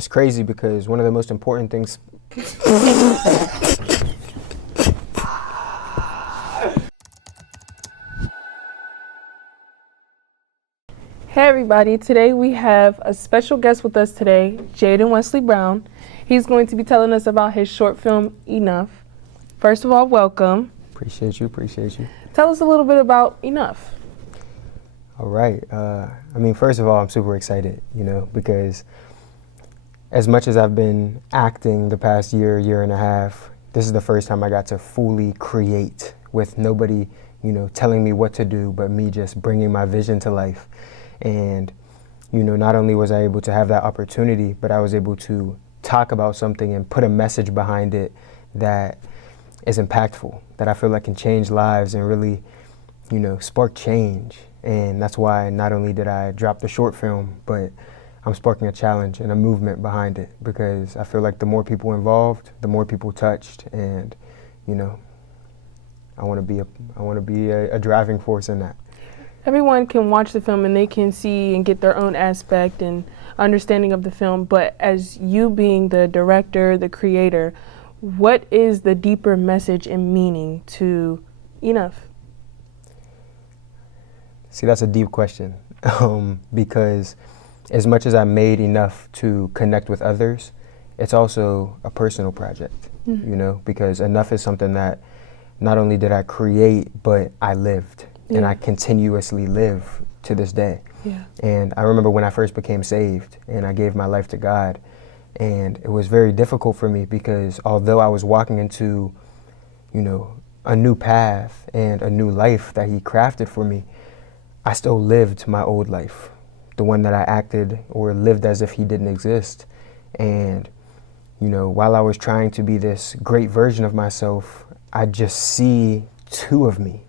It's crazy because one of the most important things. Hey everybody, today we have a special guest with us today, Jaden Wesley Brown. He's going to be telling us about his short film, Enough. First of all, welcome. Appreciate you. Tell us a little bit about Enough. All right. First of all, I'm super excited, because as much as I've been acting the past year and a half, this is the first time I got to fully create with nobody, telling me what to do, but me just bringing my vision to life. And, not only was I able to have that opportunity, but I was able to talk about something and put a message behind it that is impactful, that I feel like can change lives and really, spark change. And that's why not only did I drop the short film, but I'm sparking a challenge and a movement behind it, because I feel like the more people involved, the more people touched, and, I want to be a driving force in that. Everyone can watch the film and they can see and get their own aspect and understanding of the film, but as you being the director, the creator, what is the deeper message and meaning to Enough? See, that's a deep question, because as much as I made enough to connect with others, it's also a personal project, because enough is something that not only did I create, but I lived. And I continuously live to this day. Yeah. And I remember when I first became saved and I gave my life to God, and it was very difficult for me because although I was walking into, a new path and a new life that He crafted for me, I still lived my old life, the one that I acted or lived as if He didn't exist. And, while I was trying to be this great version of myself, I just see two of me.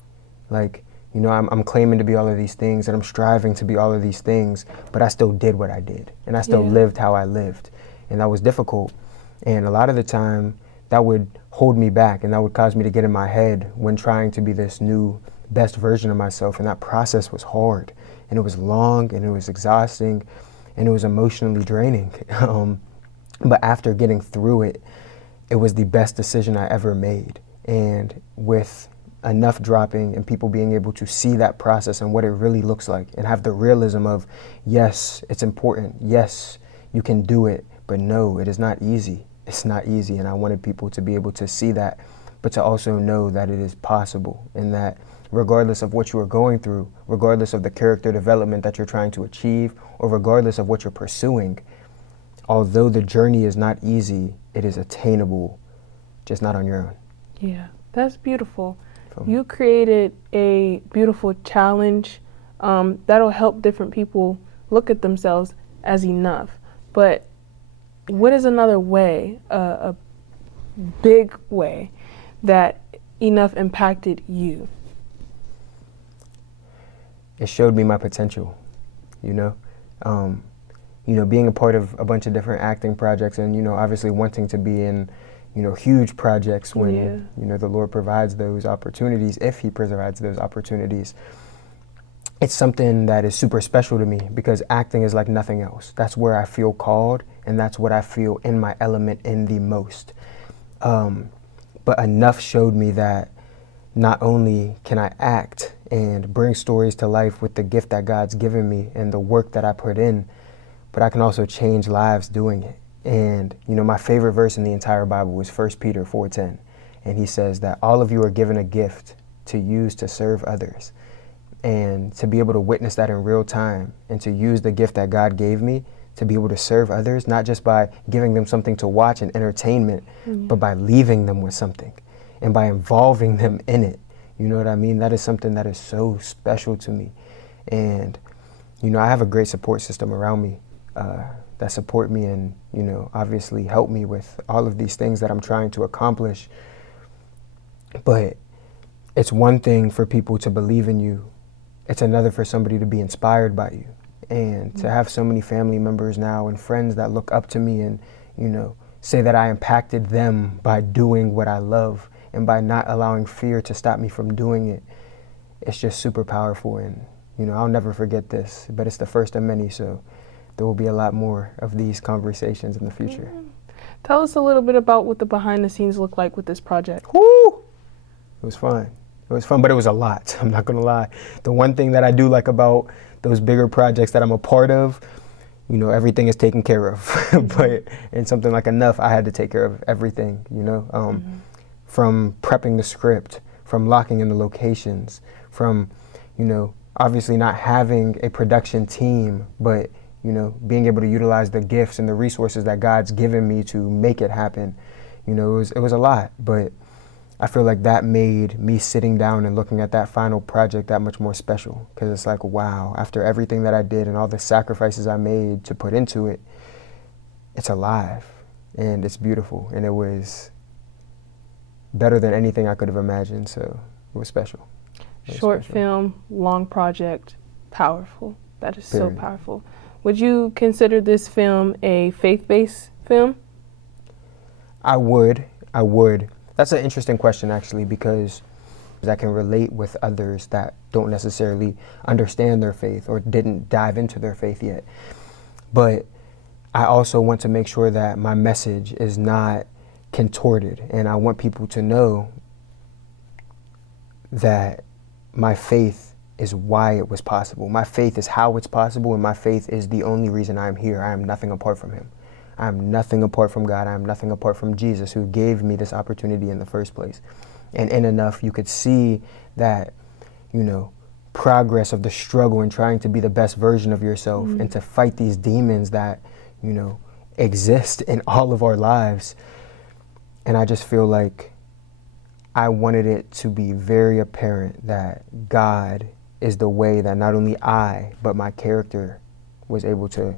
Like, I'm claiming to be all of these things and I'm striving to be all of these things, but I still did what I did and I still lived how I lived. And that was difficult. And a lot of the time that would hold me back and that would cause me to get in my head when trying to be this new best version of myself. And that process was hard and it was long and it was exhausting and it was emotionally draining. But after getting through it, it was the best decision I ever made. And with enough dropping and people being able to see that process and what it really looks like and have the realism of, yes, it's important. Yes, you can do it, but no, it is not easy. It's not easy. And I wanted people to be able to see that, but to also know that it is possible and that regardless of what you are going through, regardless of the character development that you're trying to achieve, or regardless of what you're pursuing, although the journey is not easy, it is attainable, just not on your own. Yeah, that's beautiful. You created a beautiful challenge that'll help different people look at themselves as enough. But what is another way, a big way, that Enough impacted you? It showed me my potential, being a part of a bunch of different acting projects and, obviously wanting to be in huge projects when, the Lord provides those opportunities, if He provides those opportunities. It's something that is super special to me because acting is like nothing else. That's where I feel called and that's what I feel in my element in the most. But Enough showed me that not only can I act and bring stories to life with the gift that God's given me and the work that I put in, but I can also change lives doing it. And, my favorite verse in the entire Bible was 1 Peter 4:10. And he says that all of you are given a gift to use to serve others. And to be able to witness that in real time and to use the gift that God gave me to be able to serve others, not just by giving them something to watch and entertainment, but by leaving them with something and by involving them in it. You know what I mean? That is something that is so special to me. And, I have a great support system around me that support me and, obviously help me with all of these things that I'm trying to accomplish. But it's one thing for people to believe in you. It's another for somebody to be inspired by you. And to have so many family members now and friends that look up to me and, say that I impacted them by doing what I love and by not allowing fear to stop me from doing it. It's just super powerful. And, I'll never forget this, but it's the first of many. So there will be a lot more of these conversations in the future. Tell us a little bit about what the behind the scenes look like with this project. Woo! It was fun. It was fun, but it was a lot. I'm not gonna lie. The one thing that I do like about those bigger projects that I'm a part of, you know, everything is taken care of. But in something like Enough, I had to take care of everything, you know, from prepping the script, from locking in the locations, from, you know, obviously not having a production team, but, you know, being able to utilize the gifts and the resources that God's given me to make it happen. You know, it was a lot, but I feel like that made me sitting down and looking at that final project that much more special, because it's like, wow, after everything that I did and all the sacrifices I made to put into it, it's alive and it's beautiful, and it was better than anything I could have imagined, so it was special. Short film, long project, powerful. That is so powerful. Would you consider this film a faith-based film? I would. That's an interesting question, actually, because I can relate with others that don't necessarily understand their faith or didn't dive into their faith yet. But I also want to make sure that my message is not contorted, and I want people to know that my faith is why it was possible. My faith is how it's possible, and my faith is the only reason I'm here. I am nothing apart from Him. I am nothing apart from God. I am nothing apart from Jesus, who gave me this opportunity in the first place. And in Enough, you could see that, you know, progress of the struggle and trying to be the best version of yourself and to fight these demons that, you know, exist in all of our lives. And I just feel like I wanted it to be very apparent that God is the way that not only I, but my character was able to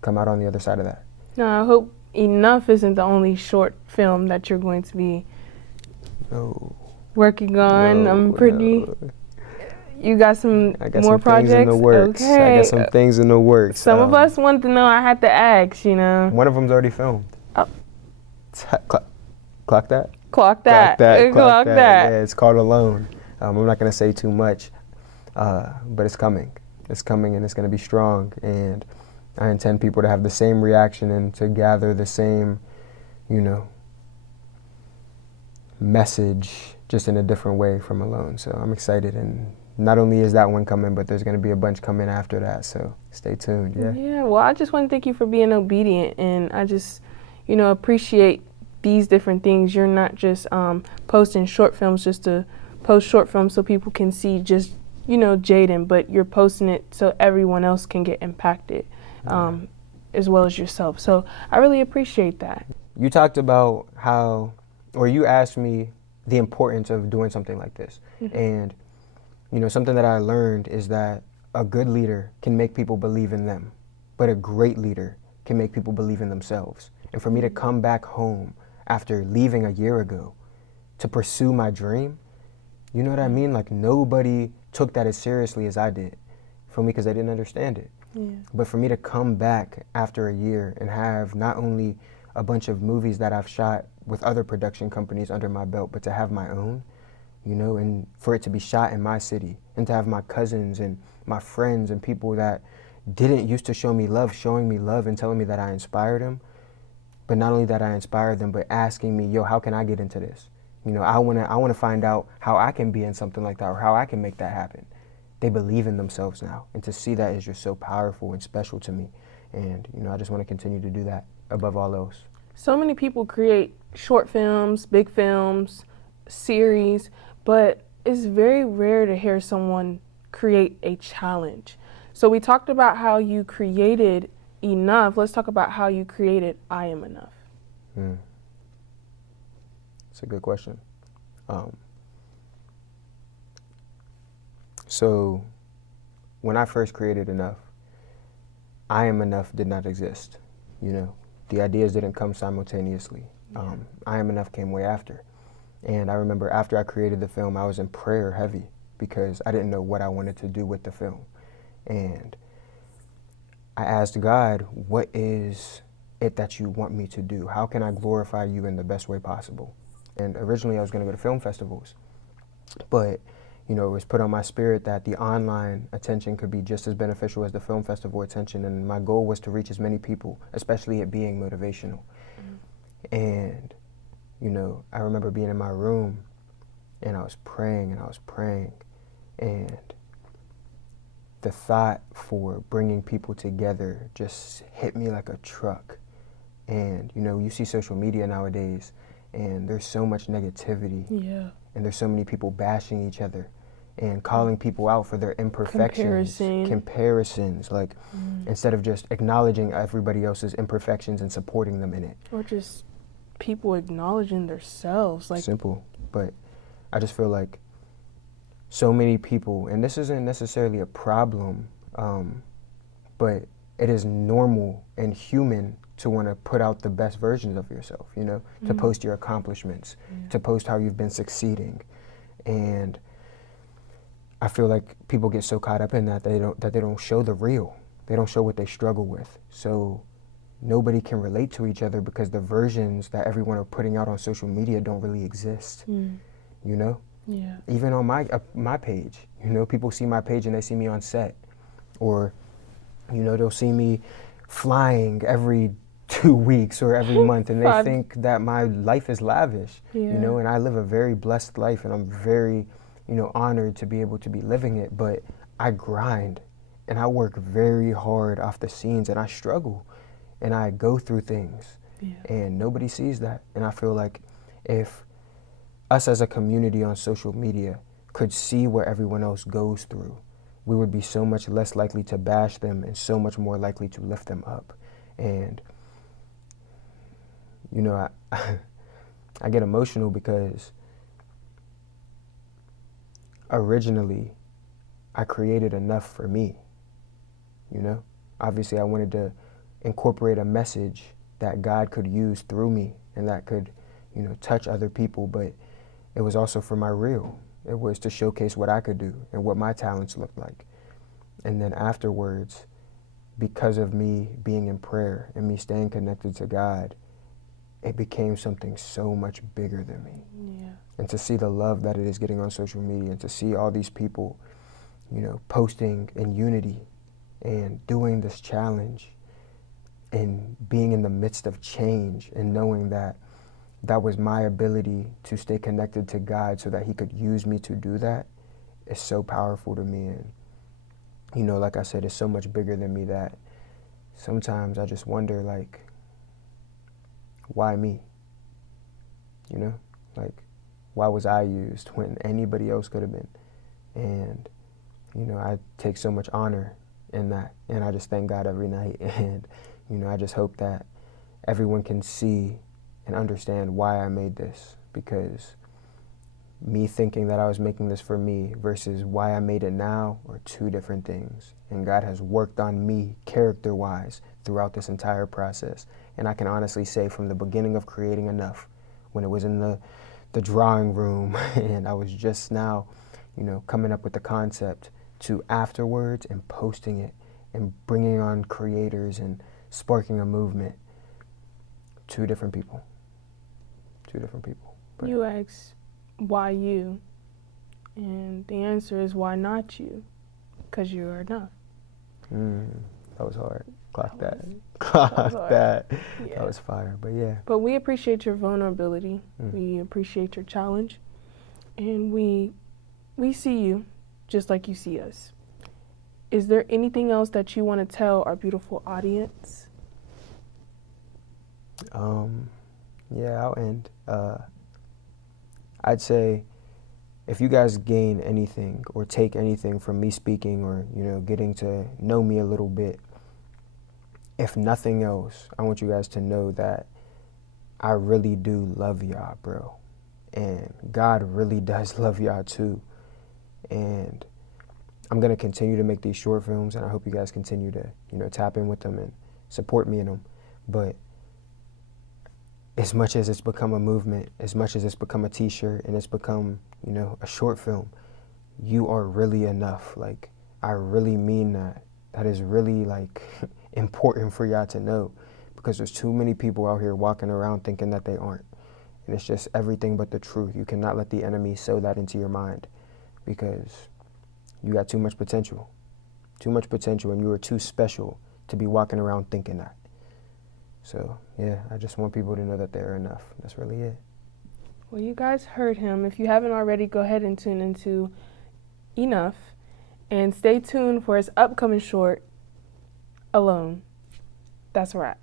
come out on the other side of that. Now, I hope Enough isn't the only short film that you're going to be working on. You got some more projects? In the works. Okay. I got some things in the works. Some of us want to know. I had to ask, you know. One of them's already filmed. Oh. Clock that? Clock that. Yeah, it's called Alone. I'm not going to say too much, but it's coming. It's coming, and it's going to be strong. And I intend people to have the same reaction and to gather the same, you know, message, just in a different way from Alone. So I'm excited, and not only is that one coming, but there's going to be a bunch coming after that. So stay tuned. Yeah. Well, I just want to thank you for being obedient, and I just, you know, appreciate these different things. You're not just posting short films just to post short films so people can see just, you know, Jaden, but you're posting it so everyone else can get impacted. As well as yourself. So I really appreciate that. You talked about you asked me the importance of doing something like this. And, you know, something that I learned is that a good leader can make people believe in them, but a great leader can make people believe in themselves. And for me to come back home after leaving a year ago to pursue my dream, you know what I mean? Like, nobody took that as seriously as I did for me, because I didn't understand it. But for me to come back after a year and have not only a bunch of movies that I've shot with other production companies under my belt, but to have my own, you know, and for it to be shot in my city, and to have my cousins and my friends and people that didn't used to show me love, showing me love and telling me that I inspired them. But not only that I inspired them, but asking me, yo, how can I get into this? You know, I wanna find out how I can be in something like that, or how I can make that happen. They believe in themselves now, and to see that is just so powerful and special to me. And, you know, I just want to continue to do that above all else. So many people create short films, big films, series, but it's very rare to hear someone create a challenge. So we talked about how you created Enough. Let's talk about how you created I Am Enough. That's a good question. So when I first created Enough, I Am Enough did not exist. You know, the ideas didn't come simultaneously. I Am Enough came way after. And I remember after I created the film, I was in prayer heavy because I didn't know what I wanted to do with the film. And I asked God, what is it that you want me to do? How can I glorify you in the best way possible? And originally I was going to go to film festivals. But you know, it was put on my spirit that the online attention could be just as beneficial as the film festival attention, and my goal was to reach as many people, especially it being motivational. And, you know, I remember being in my room and I was praying and I was praying, and the thought for bringing people together just hit me like a truck. And, you know, you see social media nowadays and there's so much negativity. Yeah. And there's so many people bashing each other and calling people out for their imperfections. Comparisons. Like, instead of just acknowledging everybody else's imperfections and supporting them in it. Or just people acknowledging themselves. Like, simple. But I just feel like so many people, and this isn't necessarily a problem, but it is normal and human to want to put out the best versions of yourself, you know, to post your accomplishments, to post how you've been succeeding. And I feel like people get so caught up in that they don't show the real. They don't show what they struggle with. So nobody can relate to each other because the versions that everyone are putting out on social media don't really exist, you know? Yeah. Even on my page, you know, people see my page and they see me on set, or, you know, they'll see me flying every 2 weeks or every month, and they think that my life is lavish, you know, and I live a very blessed life, and I'm very, you know, honored to be able to be living it. But I grind and I work very hard off the scenes, and I struggle and I go through things, and nobody sees that. And I feel like if us as a community on social media could see what everyone else goes through, we would be so much less likely to bash them and so much more likely to lift them up. And, you know, I get emotional because originally I created enough for me, you know? Obviously I wanted to incorporate a message that God could use through me and that could, you know, touch other people, but it was also for my real. It was to showcase what I could do and what my talents looked like. And then afterwards, because of me being in prayer and me staying connected to God, it became something so much bigger than me. Yeah. And to see the love that it is getting on social media, and to see all these people, you know, posting in unity and doing this challenge and being in the midst of change, and knowing that that was my ability to stay connected to God so that he could use me to do that, is so powerful to me. And, you know, like I said, it's so much bigger than me that sometimes I just wonder, like, why me? You know, like, why was I used when anybody else could have been? And, you know, I take so much honor in that, and I just thank God every night. And, you know, I just hope that everyone can see and understand why I made this, because me thinking that I was making this for me versus why I made it now are two different things. And God has worked on me character-wise throughout this entire process. And I can honestly say, from the beginning of creating Enough, when it was in the drawing room and I was just now, you know, coming up with the concept, to afterwards and posting it and bringing on creators and sparking a movement, two different people. But you ask, why you? And the answer is, why not you? Because you are enough. That was hard. Clock that. Yeah. That was fire. But yeah. But we appreciate your vulnerability. We appreciate your challenge. And we see you just like you see us. Is there anything else that you want to tell our beautiful audience? Yeah, I'll end. I'd say, if you guys gain anything or take anything from me speaking, or, you know, getting to know me a little bit, if nothing else, I want you guys to know that I really do love y'all, bro. And God really does love y'all too. And I'm going to continue to make these short films, and I hope you guys continue to, you know, tap in with them and support me in them. But as much as it's become a movement, as much as it's become a t-shirt and it's become, you know, a short film, you are really enough. Like, I really mean that. That is really, like, important for y'all to know, because there's too many people out here walking around thinking that they aren't. And it's just everything but the truth. You cannot let the enemy sow that into your mind, because you got too much potential. Too much potential, and you are too special to be walking around thinking that. So, yeah, I just want people to know that they're enough. That's really it. Well, you guys heard him. If you haven't already, go ahead and tune into Enough. And stay tuned for his upcoming short, Alone. That's a wrap.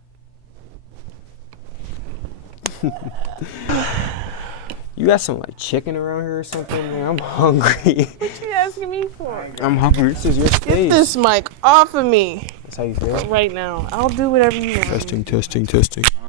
You got some like chicken around here or something? Man, I'm hungry. What you asking me for? I'm hungry. This is your space. Get this mic off of me. That's how you feel? Right now. I'll do whatever you want. Testing.